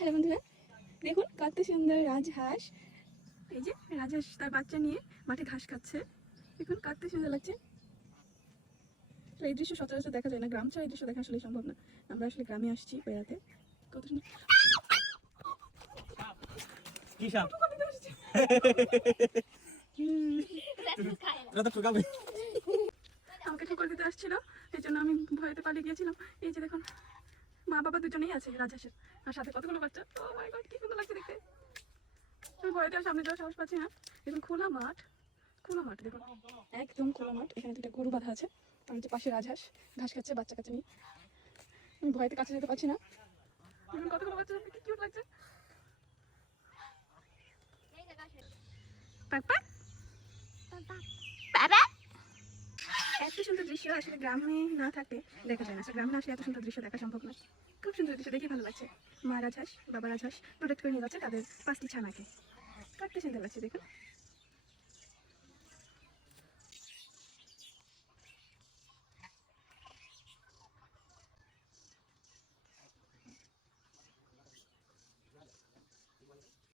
Hello বন্ধুরা, দেখুন কত সুন্দর রাজহাঁস। এই যে রাজহাঁস তার বাচ্চা নিয়ে মাঠে ঘাস খাচ্ছে। দেখুন কত সুন্দর লাগছে। এই দৃশ্য সচরাচর দেখা যায় না, গ্রাম ছাড়া এই দৃশ্য দেখা আসলে সম্ভব না। আমরা আসলে গ্রামে আসছি বেড়াতে। কত সুন্দর। আমাকে ঠোকর দিতে আসছিল, এই জন্য আমি ভয়তে পালিয়ে গিয়েছিলাম। এই যে দেখুন মা বাবা দুজনেই আছে রাজহাঁসের, আর সাথে কতগুলো বাচ্চা। ও মাই গড, কি সুন্দর লাগছে দেখতে। আমি ভয়তে আর সামনে যাওয়ার সাহস পাচ্ছি না। দেখুন খোলা মাঠ, খোলা মাঠ দেখুন, একদম খোলা মাঠ। এখানে দুটো গরু বাঁধা আছে, আর যে পাশে রাজহাঁস ঘাস খাচ্ছে বাচ্চা কাছে নিয়ে। আমি ভয়তে কাছে যেতে পারছি না। দেখুন কতগুলো বাচ্চা, কি কিউট লাগছে। এত সুন্দর দৃশ্য আসলে গ্রামে না থাকলে দেখা যায় না। গ্রামে না আসলে এত সুন্দর দৃশ্য দেখা সম্ভব না। খুব সুন্দর দৃশ্য, দেখে ভালো লাগছে। মা রাজহাঁস বাবা রাজহাঁস প্রোটেক্ট করে নিয়ে যাচ্ছে তাদের 5টি ছানাকে। কত সুন্দর লাগছে দেখুন।